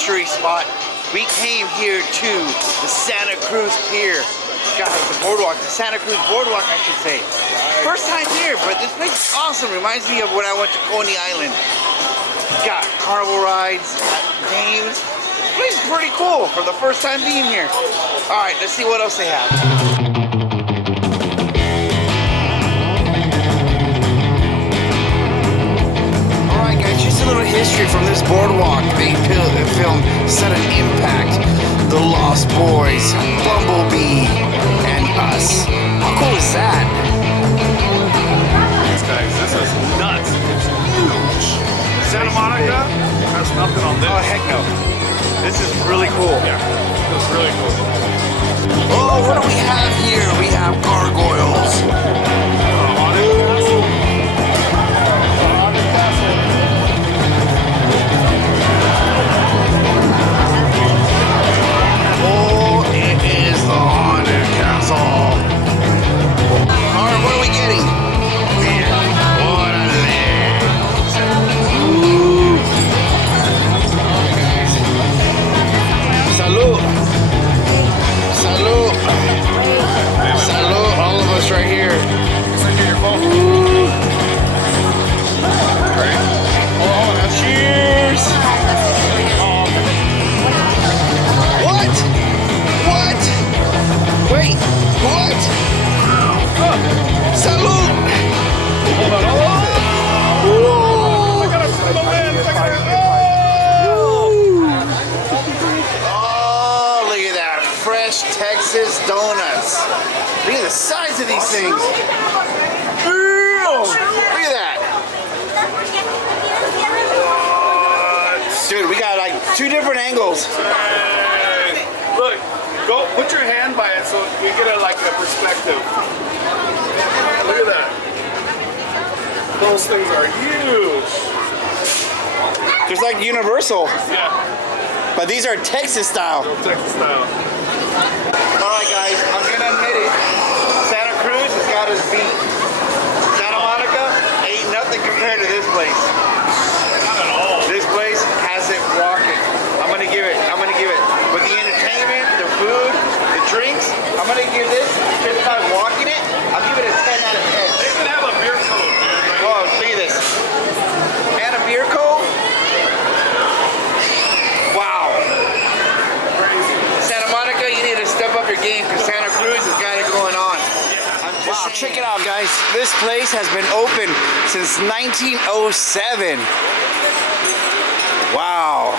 mystery spot. We came here to the Santa Cruz Pier. Guys, the boardwalk, the Santa Cruz Boardwalk, I should say. First time here, but this place is awesome. Reminds me of when I went to Coney Island. Got carnival rides, games. This place is pretty cool for the first time being here. All right, let's see what else they have. Just a little history from this boardwalk. They filmed Sudden Impact, The Lost Boys, Bumblebee, and Us. How cool is that? Guys, this is nuts. It's huge. Santa Monica has nothing on this. Oh, heck no. This is really cool. Yeah, it's really cool. Oh, what do we have here? We have gargoyles. Texas donuts. Look at the size of these things. Look at that. Dude, we got like 2 different angles. Look, go put your hand by it so you get a perspective. Look at that. Those things are huge. There's like universal. Yeah. But these are Texas style. Texas style. Alright guys, I'm gonna admit it. Santa Cruz has got us beat. Santa Monica ain't nothing compared to this place. Not at all. This place has it rocking. I'm gonna give it. With the entertainment, the food, the drinks, I'm gonna give this, just by walking it, I'll give it a 10 out of 10. They even have a beer code. Oh, look at this. And a beer code? Wow. Santa Monica, you need to step up your game because Santa Cruz has got it going on. Wow, check it out, guys. This place has been open since 1907. Wow.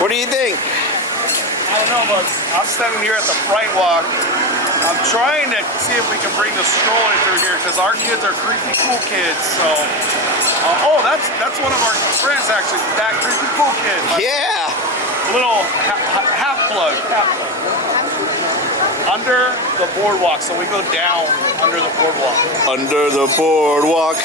What do you think? I don't know, but I'm standing here at the Fright Walk. I'm trying to see if we can bring the stroller through here because our kids are creepy cool kids. So, oh, that's one of our friends actually. That creepy cool kid. Yeah. Little half plug. Under the boardwalk, so we go down under the boardwalk. Under the boardwalk,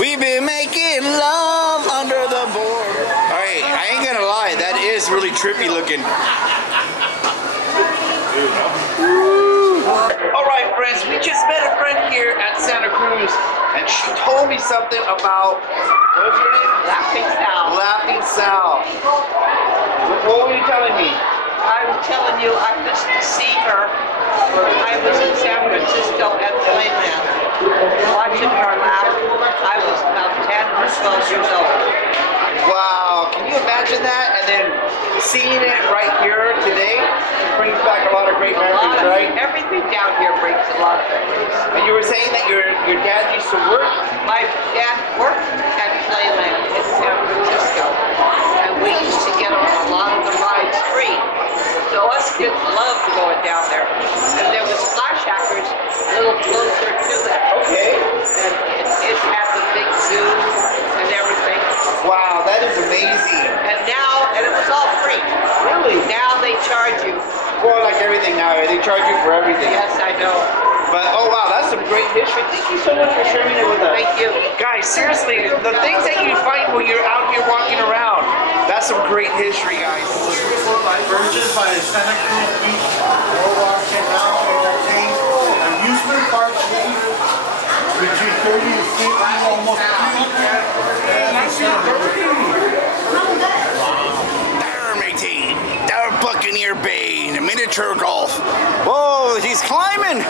we've been making love under the board. All right, I ain't gonna lie, that is really trippy looking. All right, friends, we just met a friend here at Santa Cruz, and she told me something about, what was your name? Laughing Sal. Laughing Sal. What were you telling me? I was telling you I missed to see her. I was in San Francisco at Playland watching her laugh. I was about 10 or 12 years old. Wow, can you imagine that? And then seeing it right here today brings back a lot of great memories, right? Everything down here brings a lot of memories. And you were saying that your dad used to work? My dad worked at Playland in San Francisco, and we used to get on a lot of the rides free. So us kids loved going down there. And there was Flash Hackers a little closer to that. Okay. And it had the big zoo and everything. Wow, that is amazing. And now, and it was all free. Really? Now they charge you. Well, like everything now, they charge you for everything. Yes, I know. But, oh wow, that's some great history. Thank you so much for sharing it with us. Thank you. Guys, seriously, the things that you find when you're out here walking around, that's some great history, guys. Purchased by Santa Cruz Beach Boardwalk can now entertain amusement park visitors between 30 to 50, almost 300 miniature golf. Whoa, he's climbing.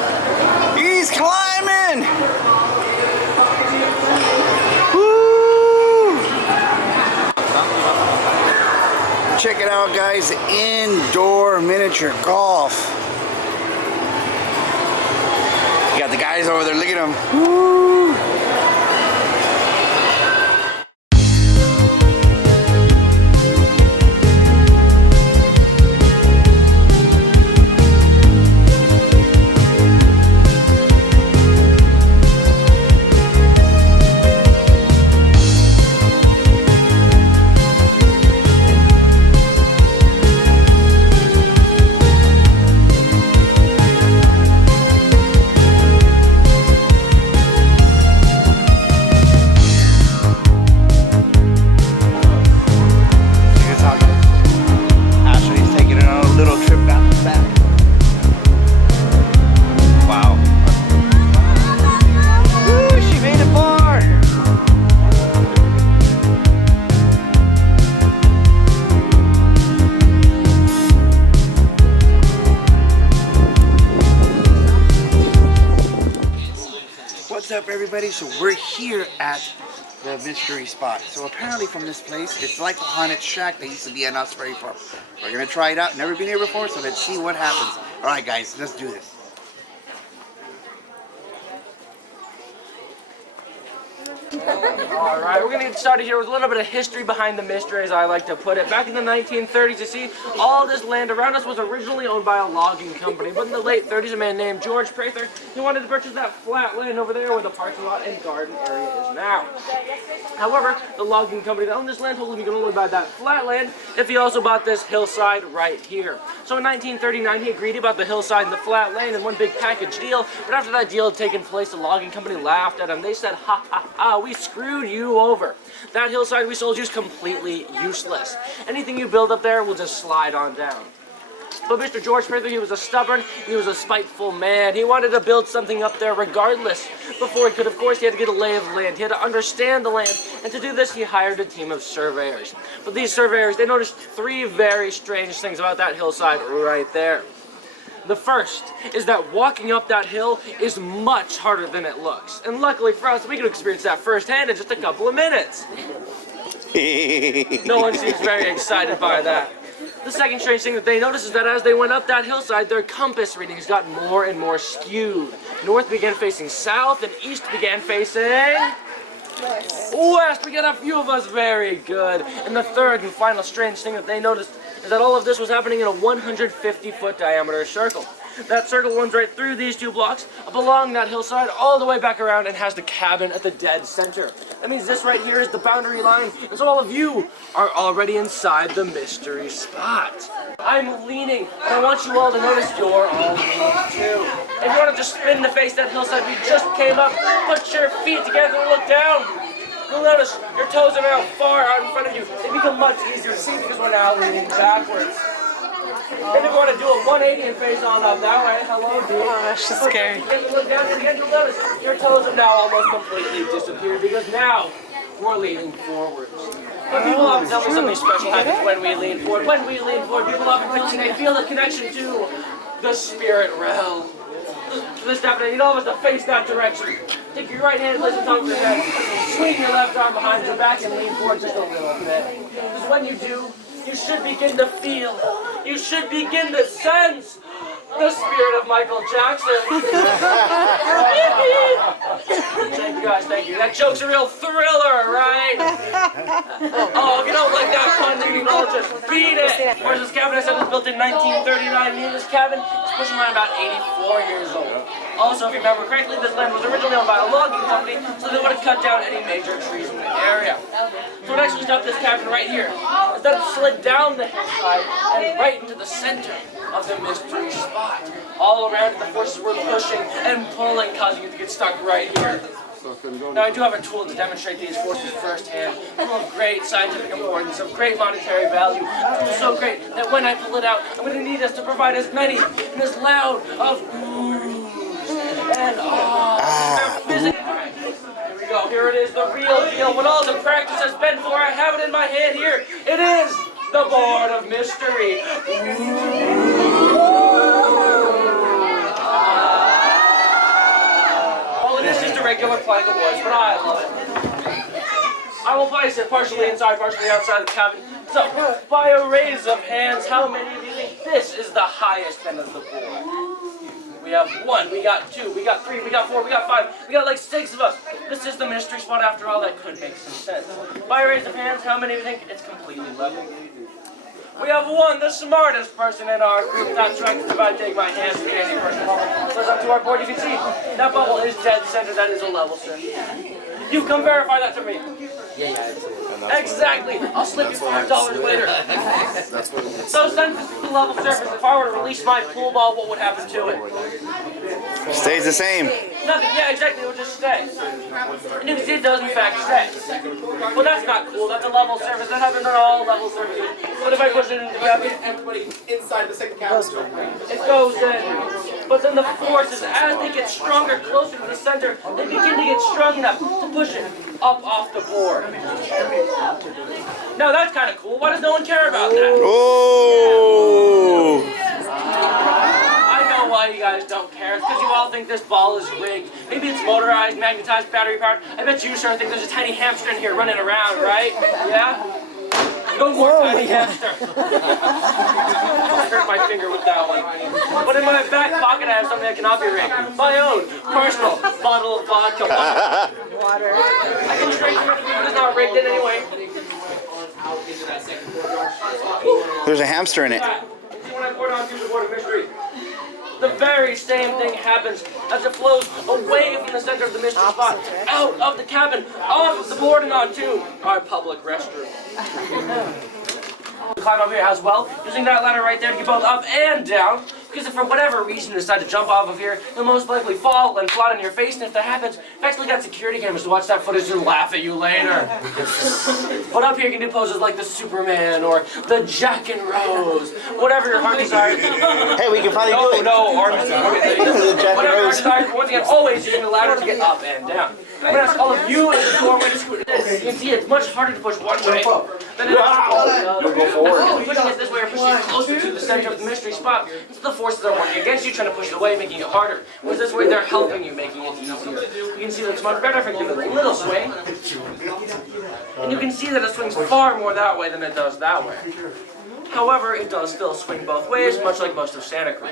He's climbing. Woo! Check it out, guys. Indoor miniature golf. You got the guys over there. Look at them. Woo! What's up, everybody? So we're here at the mystery spot. So apparently from this place, it's like the haunted shack that used to be at Osprey Park. We're gonna try it out. Never been here before, so let's see what happens. All right, guys, let's do this. Alright, we're going to get started here with a little bit of history behind the mystery, as I like to put it. Back in the 1930s, you see, all this land around us was originally owned by a logging company. But in the late 30s, a man named George Prather, he wanted to purchase that flat land over there where the parking lot and garden area is now. However, the logging company that owned this land told him he could only buy that flat land if he also bought this hillside right here. So in 1939, he agreed about the hillside and the flat land in one big package deal. But after that deal had taken place, the logging company laughed at him. They said, "Ha ha ha, we screwed you over. That hillside we sold you is completely useless. Anything you build up there will just slide on down." But Mr. George Prather, he was a stubborn, he was a spiteful man. He wanted to build something up there regardless. Before he could, of course, he had to get a lay of the land. He had to understand the land. And to do this, he hired a team of surveyors. But these surveyors, they noticed three very strange things about that hillside right there. The first is that walking up that hill is much harder than it looks. And luckily for us, we could experience that firsthand in just a couple of minutes. No one seems very excited by that. The second strange thing that they noticed is that as they went up that hillside, their compass readings got more and more skewed. North began facing south, and east began facing west. We got a few of us very good. And the third and final strange thing that they noticed is that all of this was happening in a 150-foot diameter circle. That circle runs right through these two blocks, up along that hillside, all the way back around, and has the cabin at the dead center. That means this right here is the boundary line, and so all of you are already inside the mystery spot. I'm leaning, and I want you all to notice you're all leaning too. If you want to just spin to face that hillside we just came up, put your feet together and look down. You'll notice your toes are now far out in front of you. They become much easier to see because we're now leaning backwards. If you want to do a 180 and face on up that way, hello, dude. Oh, that's just scary. If you look down at the end, you'll notice your toes have now almost completely disappeared because now we're leaning forwards. But people often tell me something special happens when we lean forward. When we lean forward, people often they feel a connection to the spirit realm. So this happening, you know to face that direction. Take your right hand, place on top of your head. Swing your left arm behind your back and lean forward just a little bit. Because when you do, you should begin to feel, you should begin to sense the spirit of Michael Jackson. Thank you guys, thank you. That joke's a real thriller, right? Oh, if you don't like that pun, then you know, just beat it. Whereas this cabin I said was built in 1939, me and this cabin is pushing around about 84 years old. Also, if you remember correctly, this land was originally owned by a logging company, so they would have cut down any major trees in the area. So what actually stopped this cabin right here is that it slid down the hillside and right into the center of the mystery spot. All around it, the forces were pushing and pulling, causing it to get stuck right here. Now, I do have a tool to demonstrate these forces firsthand. A tool of great scientific importance, of great monetary value. A tool so great that when I pull it out, I'm going to need us to provide as many and as loud of oohs and ahs. Here we go. Here it is, the real deal. What all the practice has been for, I have it in my hand here. It is the board of mystery. Ooh. wood plank of wood, but I love it. I will place it partially inside, partially outside the cabin. So, by a raise of hands, how many of you think this is the highest end of the board? We have 1, we got 2, we got 3, we got 4, we got 5, we got like 6 of us. This is the mystery spot after all, that could make some sense. By a raise of hands, how many of you think it's completely level? We have 1, the smartest person in our group. That's right, because if I take my hands to any person close up to our board, you can see that bubble is dead center. That is a level, sir. You come verify that to me. Exactly. I'll slip you $5 later. So since this is the level surface, if I were to release my pool ball, what would happen to it? Stays the same. Nothing. Yeah, exactly. It would just stay. And you can see it does in fact stay. Well, that's not cool. That's a level surface. That happens on all level surfaces. What if I push it into the cabin? Everybody inside the second cabin. It goes in. But then the forces, as they get stronger, closer to the center, they begin to get strong enough to push it up off the board. Now that's kind of cool. Why does no one care about that? Oh! I know why you guys don't care. It's because you all think this ball is rigged. Maybe it's motorized, magnetized, battery powered. I bet you sure think there's a tiny hamster in here running around, right? Yeah? Go more tiny hamster. I hurt my finger with that one. But in my back pocket I have something that cannot be rigged. My own personal bottle of vodka water. I can drink it, but it's not rigged in any way. There's a hamster in it. See when I pour it onto the board of mystery. The very same thing happens as it flows away from the center of the mystery spot, out of the cabin, off of the board and onto our public restroom. Climb up here as well, using that ladder right there to get both up and down. Because if for whatever reason you decide to jump off of here, you'll most likely fall and flat on your face, and if that happens, we've actually got security cameras to watch that footage and laugh at you later. But up here you can do poses like the Superman or the Jack and Rose, whatever your heart desires. Hey, we can finally do it. No, arms. The Jack and Whatever your Rose. heart desires, once again, always using the ladder to get up and down. I'm going to ask all of you in the doorway to scoot this. You can see it's much harder to push one way than it is to push the other. You're pushing it this way or pushing it closer to the center of the mystery spot. So the forces are working against you, trying to push it away, making it harder. Whereas this way, they're helping you, making it easier. You can see that it's much better if I give it a little swing. And you can see that it swings far more that way than it does that way. However, it does still swing both ways, much like most of Santa Cruz.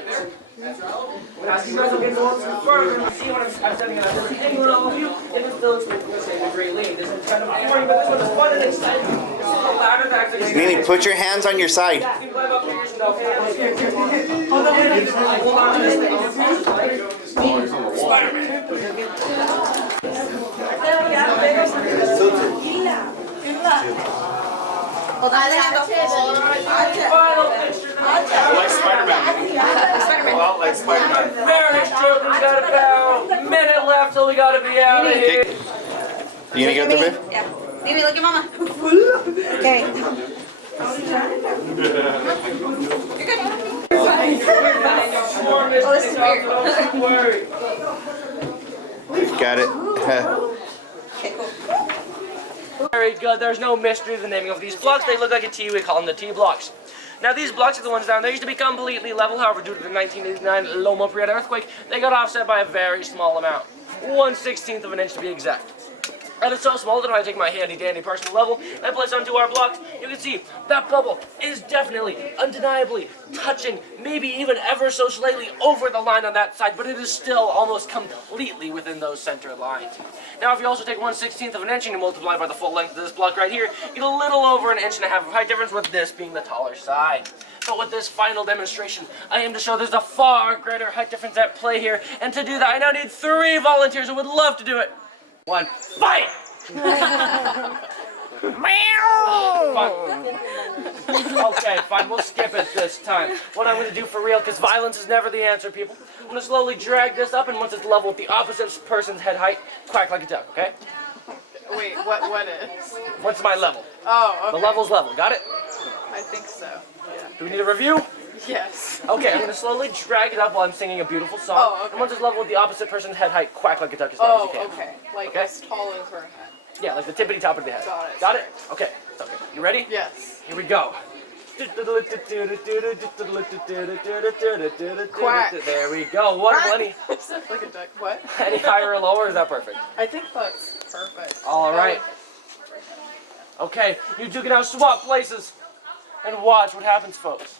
I'm going to ask you guys to get one step further and see what I'm setting it up. Does anyone of you, if it's still expecting the same degree lead? This one's kind of boring, but this one is fun and exciting. This is the ladder that actually... Nini, put your hands on your side. You can climb up here yourself. Oh, no, wait, hold on to this thing. Spider-Man. Like Spider-Man. Well, like Spider-Man. Very true. We got about a minute left till we gotta be out of here. You gonna get the bit? Yeah. Nini, look at mama. Okay. Oh, this is weird. Don't worry. Got it. Very good. There's no mystery to the naming of these blocks. They look like a T. We call them the T blocks. Now these blocks are the ones down there used to be completely level. However, due to the 1989 Loma Prieta earthquake, they got offset by a very small amount. 1/16 of an inch to be exact. And it's so small that if I take my handy dandy personal level and I place onto our blocks, you can see that bubble is definitely, undeniably touching, maybe even ever so slightly over the line on that side, but it is still almost completely within those center lines. Now if you also take 1/16 of an inch and you multiply by the full length of this block right here, you get a little over 1.5 inches of height difference, with this being the taller side. But with this final demonstration, I aim to show there's a far greater height difference at play here, and to do that I now need 3 volunteers who would love to do it. 1, fight! Okay, fine, we'll skip it this time. What I'm going to do for real, because violence is never the answer, people. I'm going to slowly drag this up, and once it's level with the opposite person's head height, quack like a duck, okay? Wait, what is? What's my level? Oh, okay. The level's level, got it? I think so. Yeah. Do we need a review? Yes. Okay, I'm going to slowly drag it up while I'm singing a beautiful song. Oh, okay. And once it's level with the opposite person's head height, quack like a duck as loud as you Oh, can. okay. Like Okay. as tall as her head. Yeah, like the tippity top of the head. Got it. Got it? Okay, it's okay. You ready? Yes. Here we go. Quack. There we go. What, Lenny? Sounds like a duck. What? Any higher or lower? Is that perfect? I think that's perfect. All right. Okay, you two can now swap places and watch what happens, folks.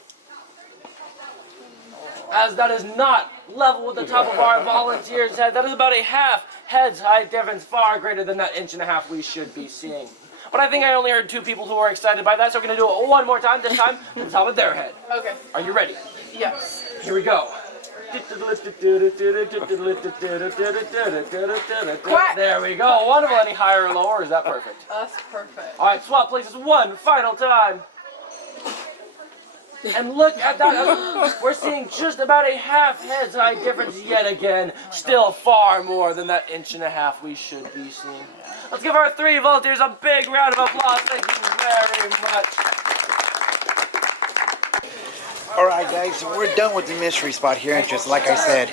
As that is not level with the top of our volunteer's head, that is about a half head's height difference, far greater than that 1.5 inches we should be seeing. But I think I only heard 2 people who are excited by that, so we're going to do it one more time, this time to the top of their head. Okay. Are you ready? Yes. Here we go. Quack. There we go. Wonderful. Any higher or lower? Is that perfect? That's perfect. All right, swap places one final time. And look at that. We're seeing just about a half head's height difference yet again. Still far more than that 1.5 inches we should be seeing. Let's give our 3 volunteers a big round of applause. Thank you very much. Alright guys, we're done with the mystery spot here, and just like I said,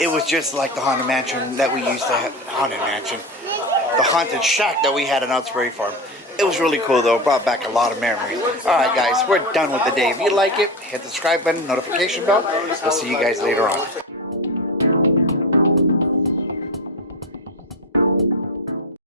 it was just like the Haunted Mansion that we used to have. Haunted Mansion. The Haunted Shack that we had in Osprey Farm. It was really cool though, brought back a lot of memories. Alright guys, we're done with the day. If you like it, hit the subscribe button, notification bell. We'll see you guys later on.